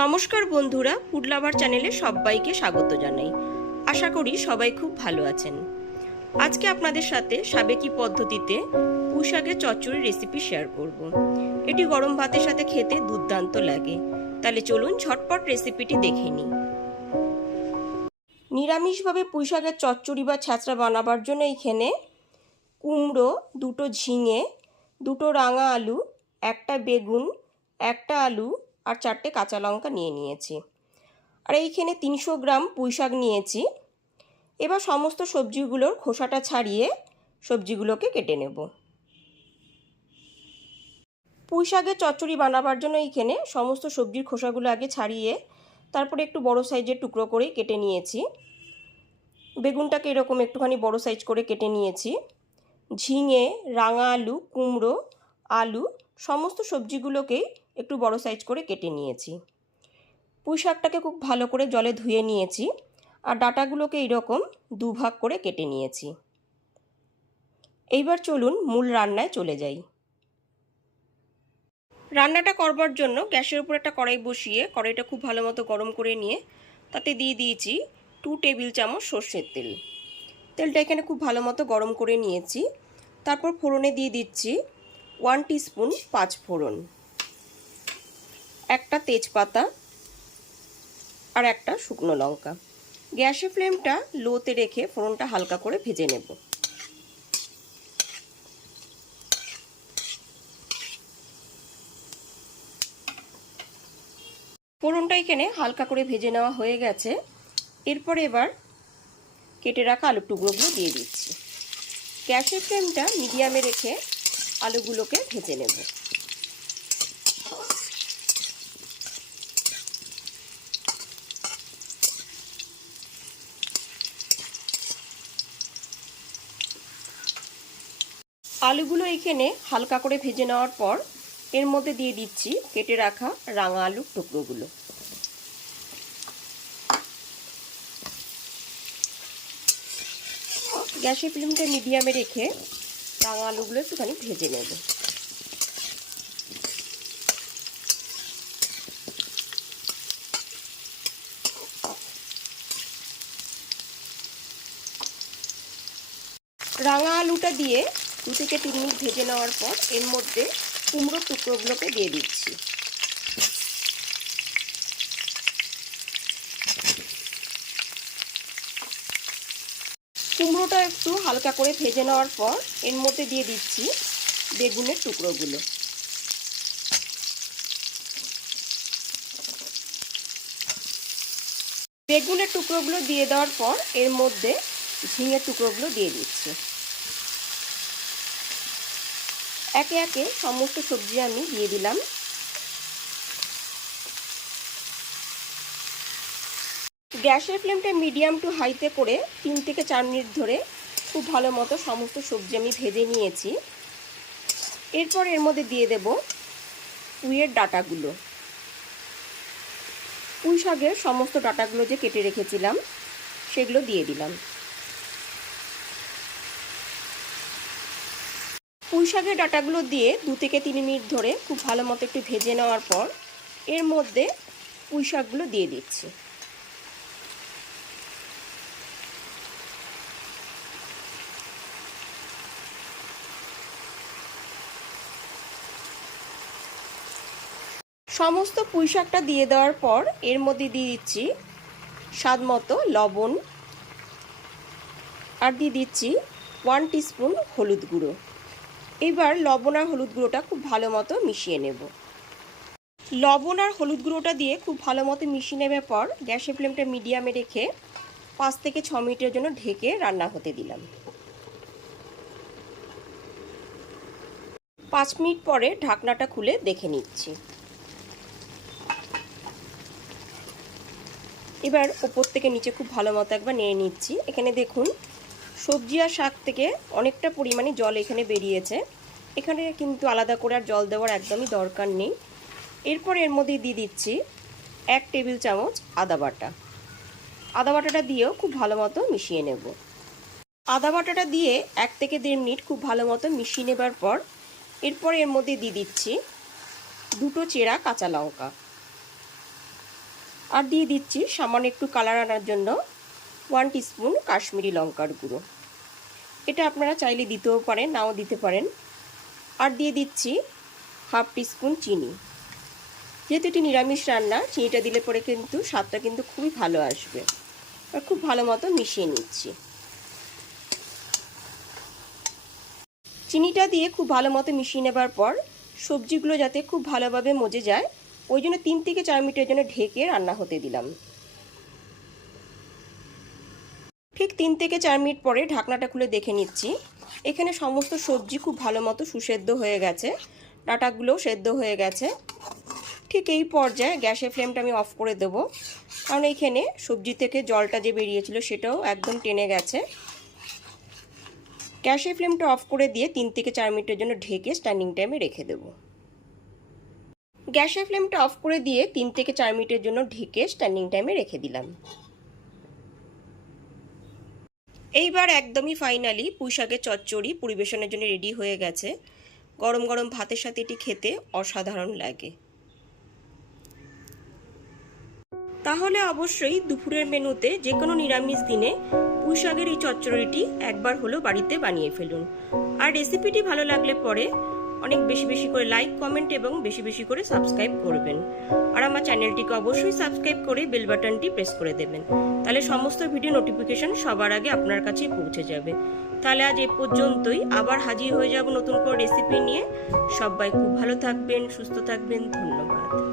নমস্কার বন্ধুরা food lover চ্যানেলে সবাইকে স্বাগত জানাই। আশা করি সবাই খুব ভালো আছেন। আজকে আপনাদের সাথে সাবেকি পদ্ধতিতে পুঁশাকের চচ্চড়ি রেসিপি শেয়ার করব। এটি গরম ভাতের সাথে খেতে দুর্দান্ত লাগে। তাহলে চলুন ঝটপট রেসিপিটি দেখে নিই। নিরামিষভাবে পুঁইশাকের চচ্চড়ি বা ছ্যাঁচড়া বানাবার জন্য এইখানে কুমড়ো, দুটো ঝিঙে, দুটো রাঙা আলু, একটা বেগুন, একটা আলু আর চারটে কাঁচা লঙ্কা নিয়ে নিয়েছি। আর এইখানে তিনশো গ্রাম পুঁইশাক নিয়েছি। এবার সমস্ত সবজিগুলোর খোসাটা ছাড়িয়ে সবজিগুলোকে কেটে নেব। পুঁই শাকের চচ্চড়ি বানাবার জন্য এইখানে সমস্ত সবজির খোসাগুলো আগে ছাড়িয়ে তারপরে একটু বড় সাইজের টুকরো করে কেটে নিয়েছি। বেগুনটাকে এরকম একটুখানি বড় সাইজ করে কেটে নিয়েছি। ঝিঙে, রাঙা আলু, কুমড়ো, আলু, সমস্ত সবজিগুলোকেই একটু বড় সাইজ করে কেটে নিয়েছি। পুঁই শাকটাকে খুব ভালো করে জলে ধুয়ে নিয়েছি আর ডাটাগুলোকে এইরকম দুভাগ করে কেটে নিয়েছি। এইবার চলুন মূল রান্নায় চলে যাই। রান্নাটা করবার জন্য গ্যাসের উপর একটা কড়াই বসিয়ে কড়াইটা খুব ভালো মতো গরম করে নিয়ে তাতে দিয়ে দিয়েছি টু টেবিল চামচ সর্ষের তেল। তেলটা এখানে খুব ভালো মতো গরম করে নিয়েছি। তারপর ফোড়নে দিয়ে দিচ্ছি ওয়ান টিস্পুন পাঁচ ফোড়ন। তেজপাতা আর একটা শুকনো লঙ্কা। গ্যাসের ফ্লেমটা লোতে রেখে ফোড়নটা হালকা করে ভেজে নেব। ফোড়নটা এখানে হালকা করে ভেজে নেওয়া হয়ে গেছে। এরপর এবার কেটে রাখা আলুর টুকরোগুলো দিয়ে দিচ্ছি। গ্যাসের ফ্লেমটা মিডিয়ামে রেখে আলুগুলোকে ভেজে নেব। আলুগুলো এখানে হালকা করে ভেজে নেওয়ার পর এর মধ্যে দিয়ে দিচ্ছি কেটে রাখা রাঙা আলুর টুকরোগুলো। গ্যাসের ফ্লেমটা মিডিয়ামে রেখে রাঙা আলুগুলো একটুখানি ভেজে নেব। রাঙা আলুটা দিয়ে দু থেকে তিন মিনিট ভেজে নেওয়ার পর এর মধ্যে কুমড়োর টুকরোগুলোকে দিয়ে দিচ্ছি। কুমড়োটা একটু হালকা করে ভেজে নেওয়ার পর এর মধ্যে দিয়ে দিচ্ছি বেগুনের টুকরোগুলো। বেগুনের টুকরোগুলো দিয়ে দেওয়ার পর এর মধ্যে ঝিঙের টুকরোগুলো দিয়ে দিচ্ছি। একে একে সমস্ত সবজি আমি দিয়ে দিলাম। গ্যাসের ফ্লেমটা মিডিয়াম টু হাইতে করে তিন থেকে চার মিনিট ধরে খুব ভালো মতো সমস্ত সবজি আমি ভেজে নিয়েছি। এরপর এর মধ্যে দিয়ে দেব পুঁইয়ের ডাটাগুলো। পুঁই শাকের সমস্ত ডাটাগুলো যে কেটে রেখেছিলাম, সেগুলো দিয়ে দিলাম। পুঁই শাকের ডাটাগুলো দিয়ে দু থেকে তিন মিনিট ধরে খুব ভালো মতো একটু ভেজে নেওয়ার পর এর মধ্যে পুঁই শাকগুলো দিয়ে দিচ্ছি। সমস্ত পুঁই শাকটা দিয়ে দেওয়ার পর এর মধ্যে দিয়ে দিচ্ছি স্বাদ মতো লবণ আর দিয়ে দিচ্ছি ওয়ান টিস্পুন হলুদ গুঁড়ো। এবার লবণ আর হলুদ গুঁড়োটা খুব ভালো মতো মিশিয়ে নেব। লবণ আর হলুদ গুঁড়োটা দিয়ে খুব ভালো মতো মিশিয়ে নেবার পর গ্যাসের ফ্লেমটা মিডিয়ামে রেখে পাঁচ থেকে ছ মিনিটের জন্য ঢেকে রান্না হতে দিলাম। পাঁচ মিনিট পরে ঢাকনাটা খুলে দেখে নিচ্ছি। এবার ওপর থেকে নিচে খুব ভালো মতো একবার নিয়ে নিচ্ছি। এখানে দেখুন সবজি আর শাক থেকে অনেকটা পরিমাণে জল এখানে বেরিয়েছে। এখানে কিন্তু আলাদা করে আর জল দেওয়ার একদমই দরকার নেই। এরপর এর মধ্যে দিয়ে দিচ্ছি এক টেবিল চামচ আদা বাটা। আদা বাটাটা দিয়েও খুব ভালো মতো মিশিয়ে নেব। আদা বাটাটা দিয়ে এক থেকে দেড় মিনিট খুব ভালো মতো মিশিয়ে নেবার পর এরপর এর মধ্যে দিয়ে দিচ্ছি দুটো চেরা কাঁচা লঙ্কা। আর দিয়ে দিচ্ছি সামান্য একটু কালার আনার জন্য ওয়ান টিস্পুন কাশ্মীরি লঙ্কার গুঁড়ো। এটা আপনারা চাইলে দিতেও পারেন, নাও দিতে পারেন। আর দিয়ে দিচ্ছি হাফ টিস্পুন চিনি। যেহেতু এটি নিরামিষ রান্না, চিনিটা দিলে পরে কিন্তু স্বাদটা কিন্তু খুবই ভালো আসবে। আর খুব ভালো মতো মিশিয়ে নিচ্ছি। চিনিটা দিয়ে খুব ভালো মতো মিশিয়ে নেবার পর সবজিগুলো যাতে খুব ভালোভাবে মজে যায়, ওই জন্য তিন থেকে চার মিনিটের জন্য ঢেকে রান্না হতে দিলাম। ঠিক তিন থেকে চার মিনিট পরে ঢাকনাটা খুলে দেখে নিচ্ছি। এখানে সমস্ত সবজি খুব ভালো মতো সুসেদ্ধ হয়ে গেছে। ডাটাগুলোও সেদ্ধ হয়ে গেছে। ঠিক এই পর্যায়ে গ্যাসের ফ্লেমটা আমি অফ করে দেবো। কারণ এইখানে সবজি থেকে জলটা যে বেরিয়েছিল সেটাও একদম টেনে গেছে। গ্যাসের ফ্লেমটা অফ করে দিয়ে তিন থেকে চার মিনিটের জন্য ঢেকে স্ট্যান্ডিং টাইমে রেখে দেবো। গ্যাসের ফ্লেমটা অফ করে দিয়ে তিন থেকে চার মিনিটের জন্য ঢেকে স্ট্যান্ডিং টাইমে রেখে দিলাম। এইবার একদমই ফাইনালি পুঁইশাকের চচ্চড়ি পরিবেশনের জন্য রেডি হয়ে গেছে। গরম গরম ভাতের সাথে এটি খেতে অসাধারণ লাগে। তাহলে অবশ্যই দুপুরের মেনুতে যে কোনো নিরামিষ দিনে পুঁইশাকের এই চচ্চড়িটি একবার হলো বাড়িতে বানিয়ে ফেলুন। আর রেসিপিটি ভালো লাগলে পরে অনেক বেশি বেশি করে লাইক কমেন্ট এবং বেশি বেশি করে সাবস্ক্রাইব করবেন। আর আমার চ্যানেলটিকে অবশ্যই সাবস্ক্রাইব করে বেল বাটনটি প্রেস করে দেবেন। তাহলে সমস্ত ভিডিও নোটিফিকেশন সবার আগে আপনার কাছে পৌঁছে যাবে। তাহলে আজ এ পর্যন্তই। আবার হাজির হয়ে যাব নতুন করে রেসিপি নিয়ে। সবাই খুব ভালো থাকবেন, সুস্থ থাকবেন। ধন্যবাদ।